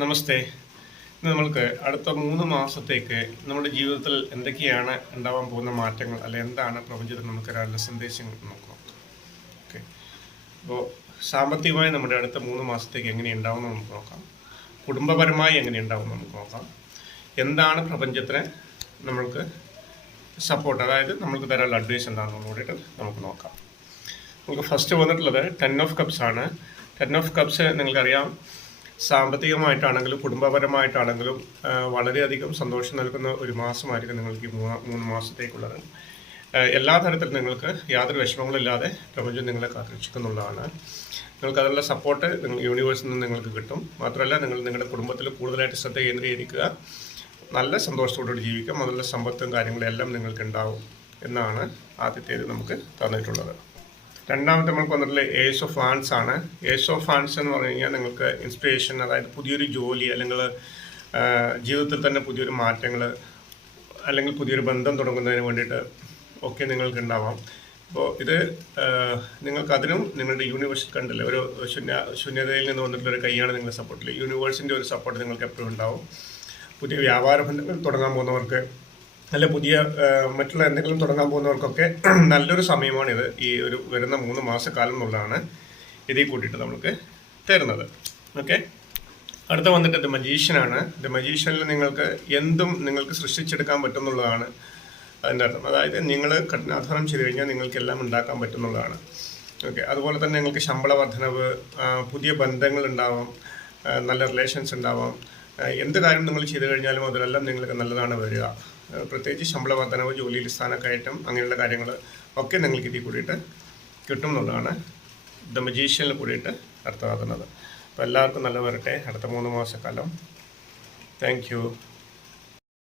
നമസ്തേ. ഇന്ന് നമ്മൾക്ക് അടുത്ത 3 മാസത്തേക്ക് നമ്മുടെ ജീവിതത്തിൽ എന്തൊക്കെയാണ് ഉണ്ടാവാൻ പോകുന്ന മാറ്റങ്ങൾ, അല്ലെ എന്താണ് പ്രപഞ്ചത്തിൽ നമുക്ക് ഒരാളുടെ സന്ദേശങ്ങൾ നോക്കാം. ഓക്കെ, അപ്പോൾ സാമ്പത്തികമായി നമ്മുടെ അടുത്ത 3 മാസത്തേക്ക് എങ്ങനെ ഉണ്ടാവുമെന്ന് നമുക്ക് നോക്കാം. കുടുംബപരമായി എങ്ങനെ ഉണ്ടാവും നമുക്ക് നോക്കാം. എന്താണ് പ്രപഞ്ചത്തിന് നമ്മൾക്ക് സപ്പോർട്ട്, അതായത് നമ്മൾക്ക് തരാനുള്ള അഡ്വൈസ് എന്താണെന്ന് കൂടിയിട്ട് നമുക്ക് നോക്കാം. നമുക്ക് ഫസ്റ്റ് വന്നിട്ടുള്ളത് 10 ഓഫ് കപ്സ് ആണ്. 10 ഓഫ് കപ്സ് നിങ്ങൾക്കറിയാം, സാമ്പത്തികമായിട്ടാണെങ്കിലും കുടുംബപരമായിട്ടാണെങ്കിലും വളരെയധികം സന്തോഷം നൽകുന്ന ഒരു മാസമായിരിക്കും നിങ്ങൾക്ക് ഈ 3 മാസത്തേക്കുള്ളത്. എല്ലാ തരത്തിലും നിങ്ങൾക്ക് യാതൊരു വിഷമങ്ങളില്ലാതെ പ്രപഞ്ചം നിങ്ങളെ കാത്തിരക്ഷിക്കുന്നുള്ളതാണ്. നിങ്ങൾക്ക് അതിനുള്ള സപ്പോർട്ട് യൂണിവേഴ്സിൽ നിന്ന് നിങ്ങൾക്ക് കിട്ടും. മാത്രമല്ല, നിങ്ങളുടെ കുടുംബത്തിൽ കൂടുതലായിട്ട് ശ്രദ്ധ കേന്ദ്രീകരിക്കുക, നല്ല സന്തോഷത്തോടുകൂടി ജീവിക്കുക, അതിനുള്ള സമ്പത്തും കാര്യങ്ങളും എല്ലാം നിങ്ങൾക്ക് ഉണ്ടാവും എന്നാണ് ആദ്യത്തേത് നമുക്ക് തന്നിട്ടുള്ളത്. രണ്ടാമത്തെ നമുക്ക് വന്നിട്ടുള്ള ഏസ് ഓഫ് ഫാൻസ് ആണ്. ഏസ് ഓഫ് ഫാൻസ് എന്ന് പറഞ്ഞു കഴിഞ്ഞാൽ നിങ്ങൾക്ക് ഇൻസ്പിറേഷൻ, അതായത് പുതിയൊരു ജോലി അല്ലെങ്കിൽ ജീവിതത്തിൽ തന്നെ പുതിയൊരു മാറ്റങ്ങൾ അല്ലെങ്കിൽ പുതിയൊരു ബന്ധം തുടങ്ങുന്നതിന് വേണ്ടിയിട്ട് ഒക്കെ നിങ്ങൾക്ക് ഉണ്ടാവാം. അപ്പോൾ ഇത് നിങ്ങൾക്കതിനും നിങ്ങളുടെ യൂണിവേഴ്സ് കണ്ടില്ല, ഒരു ശൂന്യതയിൽ നിന്ന് വന്നിട്ടുള്ളൊരു കൈയാണ് നിങ്ങളുടെ സപ്പോർട്ടിൽ. യൂണിവേഴ്സിൻ്റെ ഒരു സപ്പോർട്ട് നിങ്ങൾക്ക് എപ്പോഴും ഉണ്ടാവും. പുതിയ വ്യാപാര ബന്ധങ്ങൾ തുടങ്ങാൻ പോകുന്നവർക്ക്, അല്ല പുതിയ മറ്റുള്ള എന്തെങ്കിലും തുടങ്ങാൻ പോകുന്നവർക്കൊക്കെ നല്ലൊരു സമയമാണിത്. ഈ ഒരു വരുന്ന 3 മാസക്കാലം എന്നുള്ളതാണ് ഇതിൽ കൂട്ടിയിട്ട് നമുക്ക് തരുന്നത്. ഓക്കെ, അടുത്ത വന്നിട്ട് ദ മജീഷ്യനാണ്. ദ മജീഷ്യനിൽ നിങ്ങൾക്ക് എന്തും നിങ്ങൾക്ക് സൃഷ്ടിച്ചെടുക്കാൻ പറ്റുന്നുള്ളതാണ് അതിൻ്റെ അർത്ഥം. അതായത് നിങ്ങൾ കഠിനാധ്വാനം ചെയ്ത് കഴിഞ്ഞാൽ നിങ്ങൾക്കെല്ലാം ഉണ്ടാക്കാൻ പറ്റുന്നുള്ളതാണ്. ഓക്കെ, അതുപോലെ തന്നെ നിങ്ങൾക്ക് ശമ്പള വർധനവ്, പുതിയ ബന്ധങ്ങൾ ഉണ്ടാവാം, നല്ല റിലേഷൻസ് ഉണ്ടാവാം. എന്ത് കാര്യം നിങ്ങൾ ചെയ്തു കഴിഞ്ഞാലും അതിലെല്ലാം നിങ്ങൾക്ക് നല്ലതാണ് വരിക. പ്രത്യേകിച്ച് ശമ്പള വർധനവ്, ജോലിയിൽ സ്ഥാനക്കയറ്റം, അങ്ങനെയുള്ള കാര്യങ്ങൾ ഒക്കെ നിങ്ങൾക്ക് ഇതിൽ കൂടിയിട്ട് കിട്ടും എന്നുള്ളതാണ് ദ മജീഷ്യനിൽ കൂടിയിട്ട് അർത്ഥമാക്കുന്നത്. അപ്പോൾ എല്ലാവർക്കും നല്ല വരട്ടെ അടുത്ത 3 മാസക്കാലം. Thank you.